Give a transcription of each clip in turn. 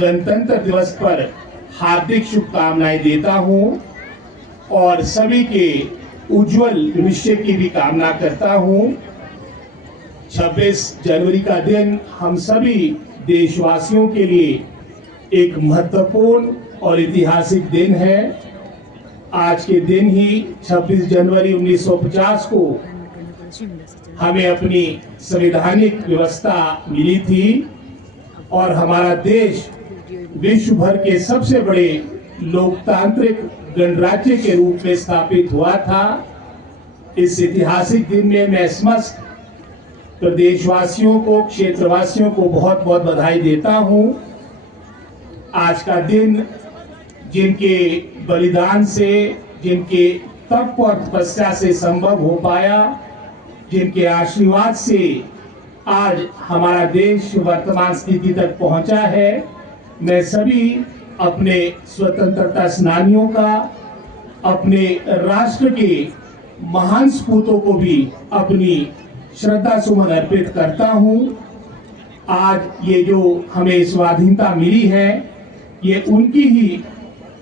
गणतंत्र दिवस पर हार्दिक शुभकामनाएं देता हूं और सभी के उज्जवल भविष्य की भी कामना करता हूं। 26 जनवरी का दिन हम सभी देशवासियों के लिए एक महत्वपूर्ण और ऐतिहासिक दिन है। आज के दिन ही 26 जनवरी 1950 को हमें अपनी संवैधानिक व्यवस्था मिली थी और हमारा देश विश्व भर के सबसे बड़े लोकतांत्रिक गणराज्य के रूप में स्थापित हुआ था। इस ऐतिहासिक दिन में मैं समस्त प्रदेशवासियों को, क्षेत्रवासियों को बहुत बहुत बधाई देता हूं। आज का दिन जिनके बलिदान से, जिनके तप और तपस्या से संभव हो पाया, जिनके आशीर्वाद से आज हमारा देश वर्तमान स्थिति तक पहुंचा है, मैं सभी अपने स्वतंत्रता सेनानियों का, अपने राष्ट्र के महान सपूतों को भी अपनी श्रद्धा सुमन अर्पित करता हूं। आज ये जो हमें स्वाधीनता मिली है, ये उनकी ही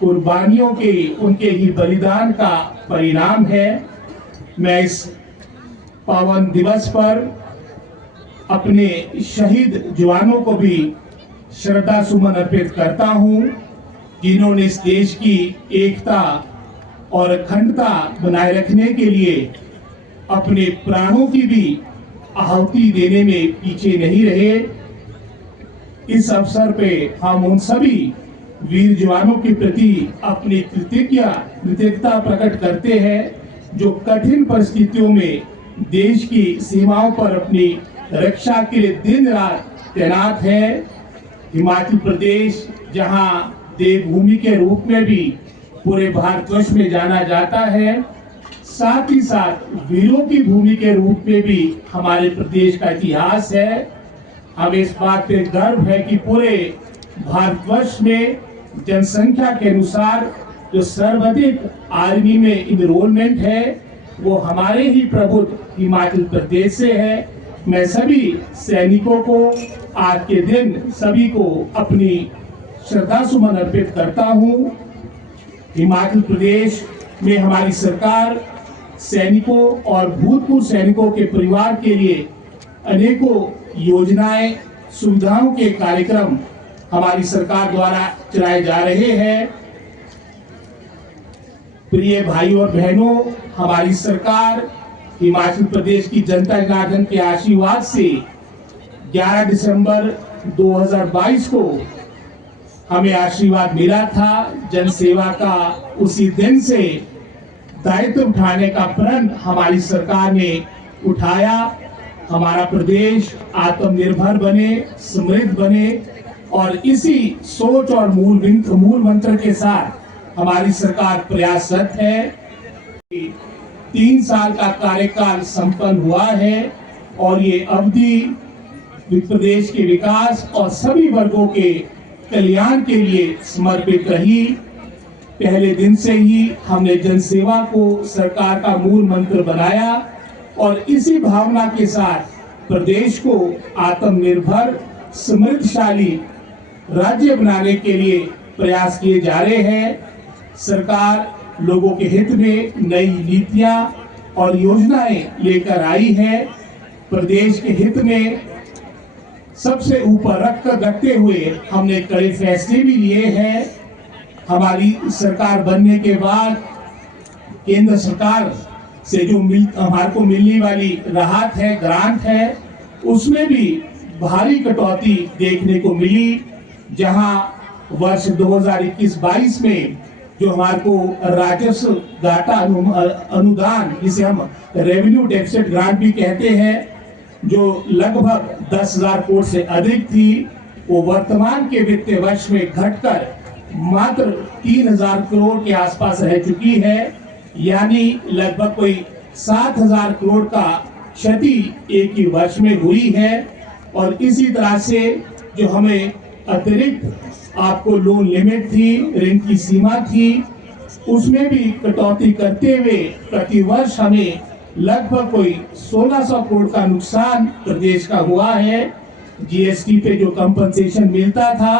कुर्बानियों के, उनके ही बलिदान का परिणाम है। मैं इस पावन दिवस पर अपने शहीद जवानों को भी श्रद्धा सुमन अर्पित करता हूं, जिन्होंने इस देश की एकता और अखंडता बनाए रखने के लिए अपने प्राणों की भी आहुति देने में पीछे नहीं रहे। इस अवसर पे हम उन सभी वीर जवानों के प्रति अपनी कृतज्ञता प्रकट करते हैं, जो कठिन परिस्थितियों में देश की सीमाओं पर अपनी रक्षा के लिए दिन रात तैनात है। हिमाचल प्रदेश, जहां देवभूमि के रूप में भी पूरे भारतवर्ष में जाना जाता है, साथ ही साथ वीरों की भूमि के रूप में भी हमारे प्रदेश का इतिहास है। हमें इस बात पे गर्व है कि पूरे भारतवर्ष में जनसंख्या के अनुसार जो सर्वाधिक आर्मी में इनरोलमेंट है, वो हमारे ही प्रभुत्व हिमाचल प्रदेश से है। मैं सभी सैनिकों को आज के दिन सभी को अपनी श्रद्धा सुमन अर्पित करता हूं। हिमाचल प्रदेश में हमारी सरकार सैनिकों और भूतपूर्व सैनिकों के परिवार के लिए अनेकों योजनाएं, सुविधाओं के कार्यक्रम हमारी सरकार द्वारा चलाए जा रहे हैं। प्रिय भाइयों और बहनों, हमारी सरकार हिमाचल प्रदेश की जनता जनार्दन के आशीर्वाद से 11 दिसंबर 2022 को हमें आशीर्वाद मिला था। जनसेवा का उसी दिन से दायित्व उठाने का प्रण हमारी सरकार ने उठाया। हमारा प्रदेश आत्मनिर्भर बने, समृद्ध बने, और इसी सोच और मूल मंत्र के साथ हमारी सरकार प्रयासरत है। 3 साल का कार्यकाल संपन्न हुआ है और ये अवधि प्रदेश के विकास और सभी वर्गों के कल्याण के लिए समर्पित रही। पहले दिन से ही हमने जनसेवा को सरकार का मूल मंत्र बनाया और इसी भावना के साथ प्रदेश को आत्मनिर्भर, समृद्धशाली राज्य बनाने के लिए प्रयास किए जा रहे हैं। सरकार लोगों के हित में नई नीतियां और योजनाएं लेकर आई है। प्रदेश के हित में सबसे ऊपर रखते हुए हमने कड़े फैसले भी लिए हैं। हमारी सरकार बनने के बाद केंद्र सरकार से जो हमारे को मिलने वाली राहत है, ग्रांट है, उसमें भी भारी कटौती देखने को मिली। जहां वर्ष 2021-22 में जो हमारे को राजस्व घाटा अनुदान, जिसे हम रेवेन्यू डेफिसिट ग्रांट भी कहते हैं, जो लगभग 10,000 करोड़ से अधिक थी, वो वर्तमान के वित्तीय वर्ष में घटकर मात्र 3,000 करोड़ के आसपास रह चुकी है। यानी लगभग कोई 7,000 करोड़ का क्षति एक ही वर्ष में हुई है। और इसी तरह से जो हमें अतिरिक्त आपको लोन लिमिट थी, ऋण की सीमा थी, उसमें भी कटौती करते हुए प्रतिवर्ष हमें लगभग कोई 1,600 करोड़ का नुकसान प्रदेश का हुआ है। जीएसटी पे जो कंपनसेशन मिलता था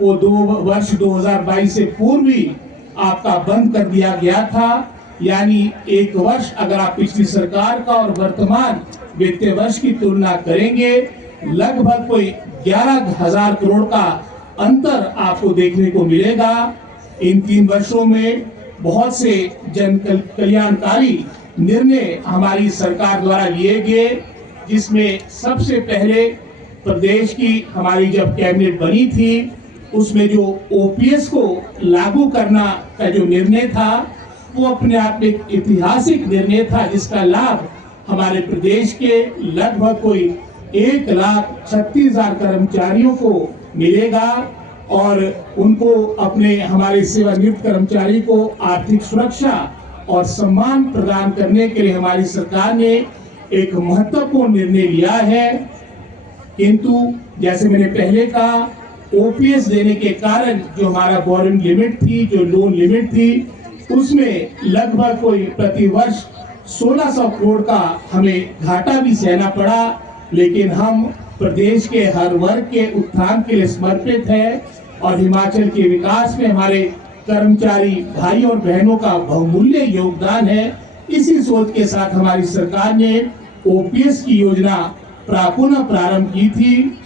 वो वर्ष 2022 से पूर्व ही आपका बंद कर दिया गया था। यानी एक वर्ष अगर आप पिछली सरकार का और वर्तमान वित्तीय वर्ष की तुलना करेंगे, लगभग कोई 11,000 करोड़ का अंतर आपको देखने को मिलेगा। इन 3 वर्षों में बहुत से जन कल्याणकारी निर्णय हमारी सरकार द्वारा लिए गए, जिसमें सबसे पहले प्रदेश की हमारी जब कैबिनेट बनी थी, उसमें जो ओपीएस को लागू करना का जो निर्णय था, वो अपने आप में एक ऐतिहासिक निर्णय था, जिसका लाभ हमारे प्रदेश के लगभग कोई 1,36,000 कर्मचारियों को मिलेगा और उनको अपने हमारे सेवानिवृत्त कर्मचारी को आर्थिक सुरक्षा और सम्मान प्रदान करने के लिए हमारी सरकार ने एक महत्वपूर्ण निर्णय लिया है। किंतु जैसे मैंने पहले कहा, ओपीएस देने के कारण जो हमारा बोरिंग लिमिट थी, जो लोन लिमिट थी, उसमें लगभग कोई प्रति वर्ष 1600 करोड़ का हमें घाटा भी सहना पड़ा। लेकिन हम प्रदेश के हर वर्ग के उत्थान के लिए समर्पित है और हिमाचल के विकास में हमारे कर्मचारी भाई और बहनों का बहुमूल्य योगदान है। इसी सोच के साथ हमारी सरकार ने ओपीएस की योजना पुनः प्रारंभ की थी।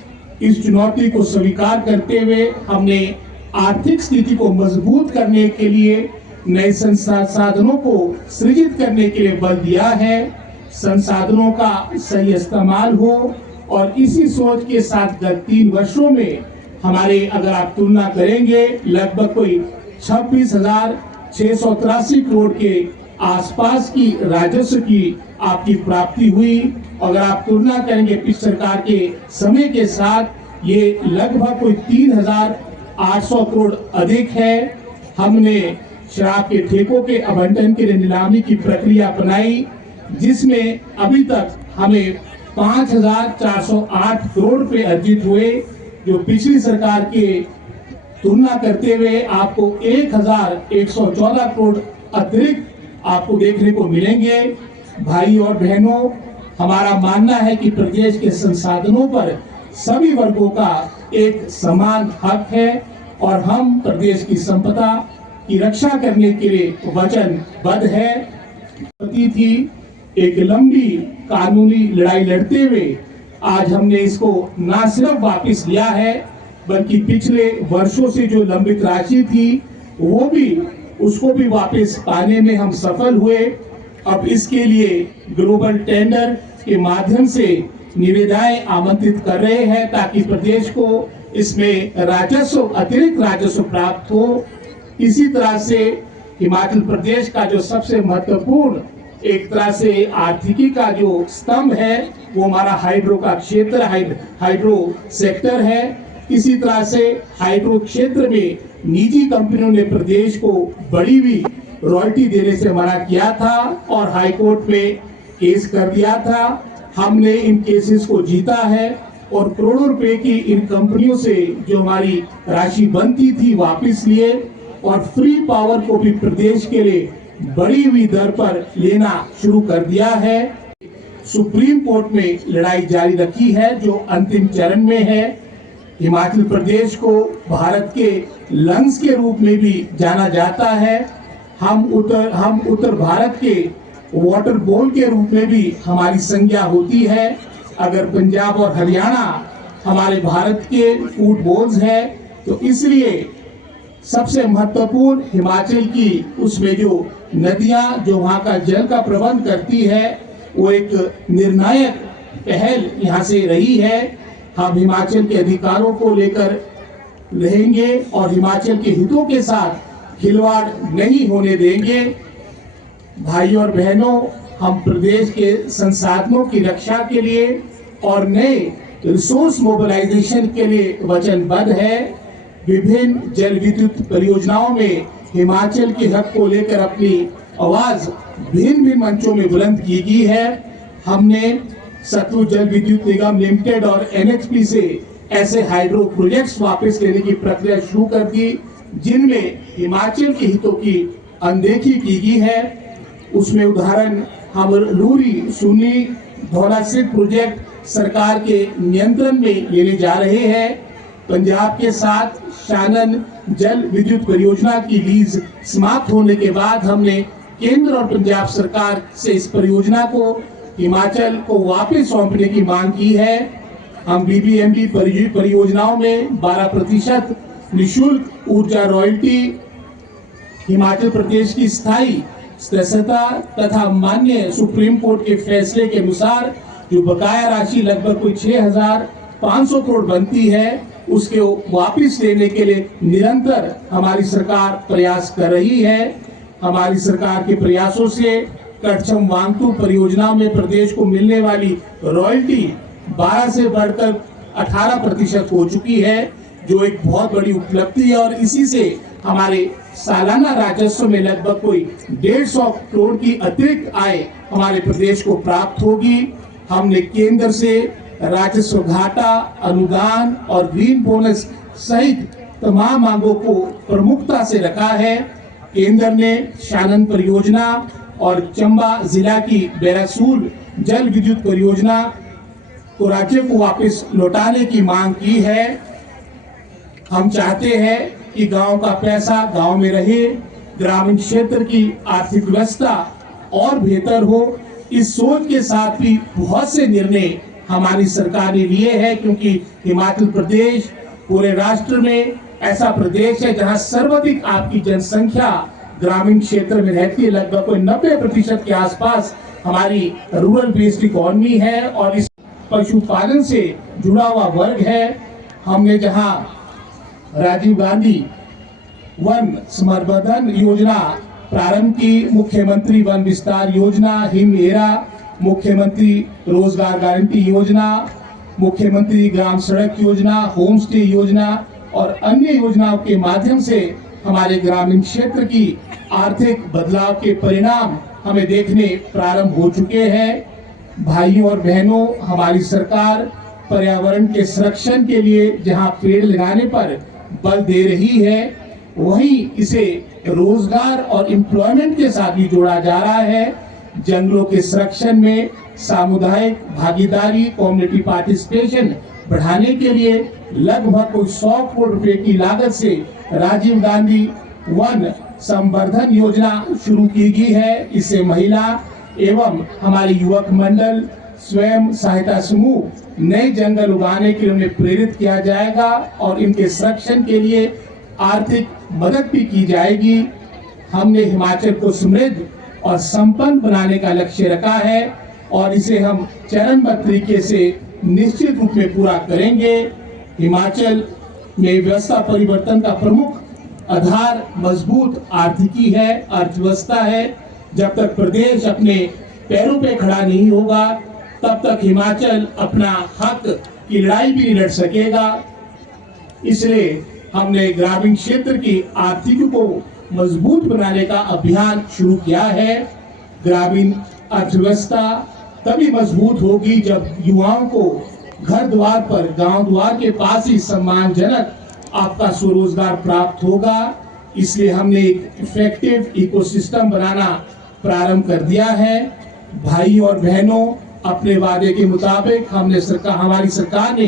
इस चुनौती को स्वीकार करते हुए हमने आर्थिक स्थिति को मजबूत करने के लिए नए संसाधनों को सृजित करने के लिए बल दिया है। संसाधनों का सही इस्तेमाल हो और इसी सोच के साथ गत 3 वर्षों में हमारे अगर आप तुलना करेंगे, लगभग कोई 26,683 करोड़ के आसपास की राजस्व की आपकी प्राप्ति हुई। अगर आप तुलना करेंगे पिछली सरकार के समय के साथ, ये लगभग कोई 3,800 करोड़ अधिक है। हमने शराब के ठेकों के आवंटन के लिए नीलामी की प्रक्रिया अपनाई, जिसमें अभी तक हमें 5,408 करोड़ रुपए अर्जित हुए, जो पिछली सरकार के तुलना करते हुए आपको 1,114 करोड़ अतिरिक्त आपको देखने को मिलेंगे। भाई और बहनों, हमारा मानना है कि प्रदेश के संसाधनों पर सभी वर्गों का एक समान हक है और हम प्रदेश की संपदा की रक्षा करने के लिए वचनबद्ध है। थी एक लंबी कानूनी लड़ाई लड़ते हुए आज हमने इसको न सिर्फ वापस लिया है, बल्कि पिछले वर्षों से जो लंबित राशि थी वो भी उसको भी वापस पाने में हम सफल हुए। अब इसके लिए ग्लोबल टेंडर के माध्यम से निविदाएं आमंत्रित कर रहे हैं ताकि प्रदेश को इसमें राजस्व, अतिरिक्त राजस्व प्राप्त हो। इसी तरह से हिमाचल प्रदेश का जो सबसे महत्वपूर्ण एक तरह से आर्थिकी का जो स्तंभ है वो हमारा हाइड्रो का क्षेत्र, हाइड्रो सेक्टर है। इसी तरह से हाइड्रो क्षेत्र में निजी कंपनियों ने प्रदेश को बड़ी हुई रॉयल्टी देने से मना किया था और हाईकोर्ट में केस कर दिया था। हमने इन केसेस को जीता है और करोड़ों रुपए की इन कंपनियों से जो हमारी राशि बनती थी वापस लिए और फ्री पावर को भी प्रदेश के लिए बढ़ी हुई दर पर लेना शुरू कर दिया है। सुप्रीम कोर्ट में लड़ाई जारी रखी है जो अंतिम चरण में है। हिमाचल प्रदेश को भारत के लंग्स के रूप में भी जाना जाता है। हम उत्तर भारत के वाटर बोल के रूप में भी हमारी संज्ञा होती है। अगर पंजाब और हरियाणा हमारे भारत के फूड बोल्स है, तो इसलिए सबसे महत्वपूर्ण हिमाचल की उसमें जो नदियां जो वहां का जल का प्रबंध करती है वो एक निर्णायक पहल यहाँ से रही है। हम हिमाचल के अधिकारों को लेकर रहेंगे और हिमाचल के हितों के साथ खिलवाड़ नहीं होने देंगे। भाई और बहनों, हम प्रदेश के संसाधनों की रक्षा के लिए और नए रिसोर्स मोबिलाइजेशन के लिए वचनबद्ध है। विभिन्न जल विद्युत परियोजनाओं में हिमाचल के हक को लेकर अपनी आवाज भिन्न भिन्न मंचों में बुलंद की गई है। हमने सतलुज जल विद्युत निगम लिमिटेड और एनएचपी से ऐसे हाइड्रो प्रोजेक्ट्स वापस लेने की प्रक्रिया शुरू कर दी जिनमें हिमाचल के हितों की अनदेखी की गई है। उसमें उदाहरण हम लूरी सुनी धौलासिर प्रोजेक्ट सरकार के नियंत्रण में लेने जा रहे हैं। पंजाब के साथ शानन जल विद्युत परियोजना की लीज समाप्त होने के बाद हमने केंद्र और पंजाब सरकार से इस परियोजना को हिमाचल को वापस सौंपने की मांग की है। हम बीबीएमबी परियोजनाओं में 12% निःशुल्क ऊर्जा रॉयल्टी, हिमाचल प्रदेश की स्थायी सदस्यता तथा माननीय सुप्रीम कोर्ट के फैसले के अनुसार जो बकाया राशि लगभग कोई 6,500 करोड़ बनती है, उसके वापस लेने के लिए निरंतर हमारी सरकार प्रयास कर रही है। हमारी सरकार के प्रयासों से कटछम वांगतू परियोजना में प्रदेश को मिलने वाली रॉयल्टी 12 से बढ़कर 18% हो चुकी है, जो एक बहुत बड़ी उपलब्धि है और इसी से हमारे सालाना राजस्व में लगभग कोई 150 करोड़ की अतिरिक्त आय हमारे प्रदेश को प्राप्त होगी। हमने केंद्र से राजस्व घाटा, अनुदान और ग्रीन बोनस सहित तमाम मांगों को प्रमुखता से रखा है। केंद्र ने शानन परियोजना और चंबा जिला की बैरासूल जल विद्युत परियोजना को राज्य को वापस लौटाने की मांग की है। हम चाहते हैं कि गांव का पैसा गांव में रहे, ग्रामीण क्षेत्र की आर्थिक व्यवस्था और बेहतर हो। इस सोच के साथ भी बहुत से निर्णय हमारी सरकार ने लिए हैं, क्योंकि हिमाचल प्रदेश पूरे राष्ट्र में ऐसा प्रदेश है जहां सर्वाधिक आपकी जनसंख्या ग्रामीण क्षेत्र में रहती है। लगभग कोई 90% के आसपास हमारी रूरल बेस्ड इकोनॉमी है और इस पशुपालन से जुड़ा हुआ वर्ग है। हमने जहां राजीव गांधी वन संवर्धन योजना प्रारंभ की, मुख्यमंत्री वन विस्तार योजना, हिमएरा, मुख्यमंत्री रोजगार गारंटी योजना, मुख्यमंत्री ग्राम सड़क योजना, होम स्टे योजना और अन्य योजनाओं के माध्यम से हमारे ग्रामीण क्षेत्र की आर्थिक बदलाव के परिणाम हमें देखने प्रारंभ हो चुके हैं। भाइयों और बहनों, हमारी सरकार पर्यावरण के संरक्षण के लिए जहां पेड़ लगाने पर बल दे रही है, वहीं इसे रोजगार और एम्प्लॉयमेंट के साथ भी जोड़ा जा रहा है। जंगलों के संरक्षण में सामुदायिक भागीदारी, कम्युनिटी पार्टिसिपेशन बढ़ाने के लिए लगभग 100 करोड़ रुपए की लागत से राजीव गांधी वन संवर्धन योजना शुरू की गई है। इससे महिला एवं हमारे युवक मंडल, स्वयं सहायता समूह नए जंगल उगाने के लिए उन्हें प्रेरित किया जाएगा और इनके संरक्षण के लिए आर्थिक मदद भी की जाएगी। हमने हिमाचल को समृद्ध और संपन्न बनाने का लक्ष्य रखा है और इसे हम चरणबद्ध तरीके से निश्चित रूप में पूरा करेंगे। हिमाचल में व्यवस्था परिवर्तन का प्रमुख आधार मजबूत आर्थिकी है, अर्थव्यवस्था है। जब तक प्रदेश अपने पैरों पे खड़ा नहीं होगा, तब तक हिमाचल अपना हक की लड़ाई भी नहीं लड़ सकेगा। इसलिए हमने ग्रामीण क्षेत्र की आर्थिकी को मजबूत बनाने का अभियान शुरू किया है। ग्रामीण अर्थव्यवस्था तभी मजबूत होगी जब युवाओं को घर द्वार पर, गांव द्वार के पास ही सम्मानजनक आपका स्वरोजगार प्राप्त होगा। इसलिए हमने एक इफेक्टिव इकोसिस्टम बनाना प्रारंभ कर दिया है। भाई और बहनों, अपने वादे के मुताबिक हमारी सरकार ने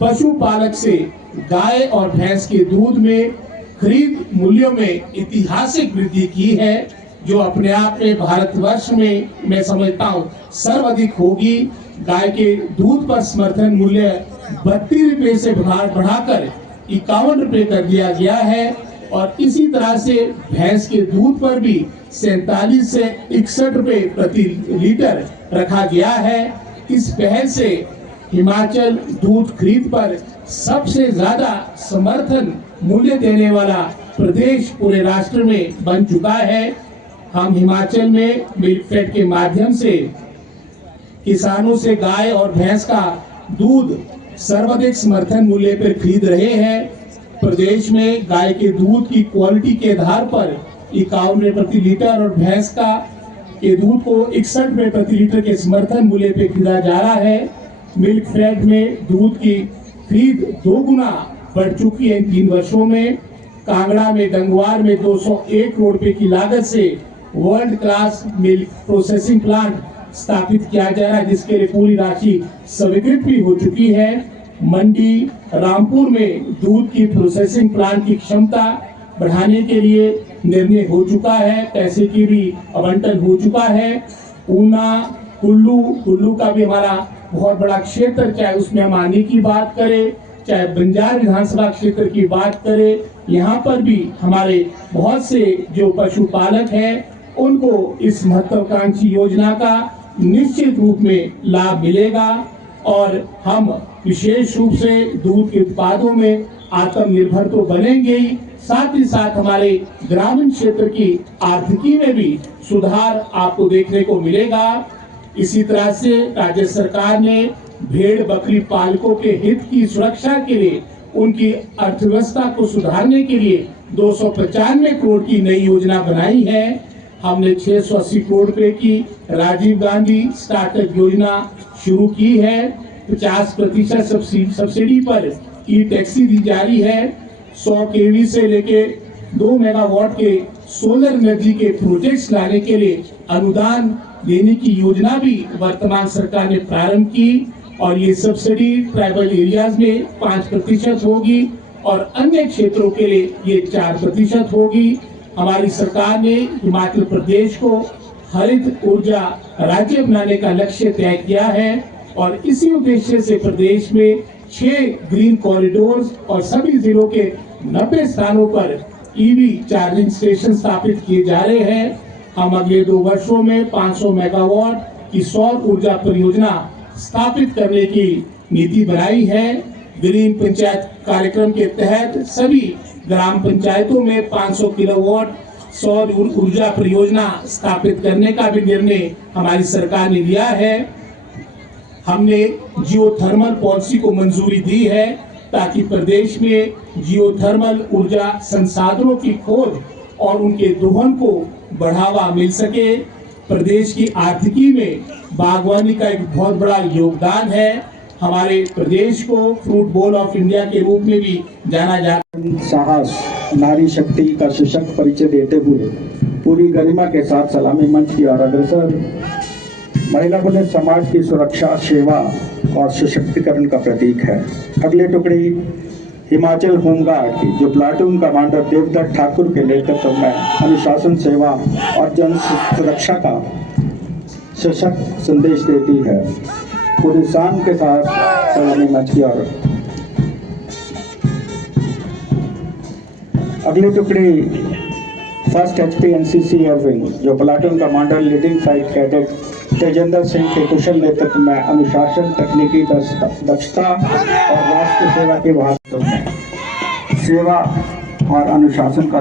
पशुपालक से गाय और भैंस के दूध में खरीद मूल्यों में ऐतिहासिक वृद्धि की है, जो अपने आप में भारतवर्ष में मैं समझता हूँ सर्वाधिक होगी। गाय के दूध पर समर्थन मूल्य 32 रुपए से बढ़ाकर 51 रुपए कर दिया गया है और इसी तरह से भैंस के दूध पर भी 47 से 61 रुपए प्रति लीटर रखा गया है। इस पहल से हिमाचल दूध खरीद पर सबसे ज्यादा समर्थन मूल्य देने वाला प्रदेश पूरे राष्ट्र में बन चुका है। हम हिमाचल में मिल्कफेड के माध्यम से किसानों से गाय और भैंस का दूध सर्वाधिक समर्थन मूल्य पर खरीद रहे हैं। प्रदेश में गाय के दूध की क्वालिटी के आधार पर 51 रुपए प्रति लीटर और भैंस का के दूध को 61 रुपए प्रति लीटर के समर्थन मूल्य पे खरीदा जा रहा है। मिल्कफेड में दूध की खरीद 2 गुना बढ़ चुकी है इन 3 वर्षों में। कांगड़ा में गंगवार में 201 करोड़ रुपए की लागत से world class milk processing plant स्थापित किया जा रहा है, जिसके लिए पूरी राशि स्वीकृत भी हो चुकी है। मंडी रामपुर में दूध की प्रोसेसिंग प्लांट की क्षमता बढ़ाने के लिए निर्णय हो चुका है, पैसे की भी आवंटन हो चुका है। ऊना कुल्लू का भी हमारा बहुत बड़ा क्षेत्र, चाहे उसमें हम आने की बात करें, चाहे बंजार विधानसभा क्षेत्र की बात करें, यहाँ पर भी हमारे बहुत से जो पशुपालक हैं उनको इस महत्वाकांक्षी योजना का निश्चित रूप में लाभ मिलेगा और हम विशेष रूप से दूध के उत्पादों में आत्मनिर्भर तो बनेंगे ही, साथ ही साथ हमारे ग्रामीण क्षेत्र की आर्थिकी में भी सुधार आपको देखने को मिलेगा। इसी तरह से राज्य सरकार ने भेड़ बकरी पालकों के हित की सुरक्षा के लिए, उनकी अर्थव्यवस्था को सुधारने के लिए 295 करोड़ की नई योजना बनाई है। हमने 680 करोड़ रुपए की राजीव गांधी स्टार्टअप योजना शुरू की है। 50% सब्सिडी पर ई टैक्सी दी जा रही है। 100 केवी से लेके 2 मेगावाट के सोलर एनर्जी के प्रोजेक्ट्स लाने के लिए अनुदान देने की योजना भी वर्तमान सरकार ने प्रारंभ की और ये सब्सिडी ट्राइबल एरियाज में 5% होगी और अन्य क्षेत्रों के लिए ये 4% होगी। हमारी सरकार ने हिमाचल प्रदेश को हरित ऊर्जा राज्य बनाने का लक्ष्य तय किया है और इसी उद्देश्य से प्रदेश में 6 ग्रीन कॉरिडोर्स और सभी जिलों के 90 स्थानों पर ईवी चार्जिंग स्टेशन स्थापित किए जा रहे हैं। हम अगले 2 वर्षों में 500 मेगावाट की सौर ऊर्जा परियोजना स्थापित करने की नीति बनाई है। ग्रीन पंचायत कार्यक्रम के तहत सभी ग्राम पंचायतों में 500 किलोवाट सौर ऊर्जा परियोजना स्थापित करने का भी निर्णय हमारी सरकार ने लिया है। हमने जियोथर्मल पॉलिसी को मंजूरी दी है ताकि प्रदेश में जियोथर्मल ऊर्जा संसाधनों की खोज और उनके दोहन को बढ़ावा मिल सके। प्रदेश की आर्थिकी में बागवानी का एक बहुत बड़ा योगदान है। हमारे प्रदेश को फ्रूट बॉल ऑफ इंडिया के रूप में भी जाना जाता है। साहस, नारी शक्ति का सशक्त परिचय देते हुए पूरी गरिमा के साथ सलामी मंच की ओर अग्रसर। महिला पुलिस समाज की सुरक्षा, सेवा और सशक्तिकरण का प्रतीक है। अगली टुकड़ी हिमाचल होमगार्ड की जो प्लाटून कमांडर देवदत्त ठाकुर के नेतृत्व में अनुशासन, सेवा और जन सुरक्षा का सशक्त संदेश देती है। पूरी शान के साथ सलामी मंच की ओर। अगली टुकड़ी फर्स्ट HP NCC एयरविंग जो platoon commander leading site cadet Tejendra Singh के कुशल नेतृत्व में अनुशासन, तकनीकी दक्षता और राष्ट्र सेवा के भाग में सेवा और अनुशासन का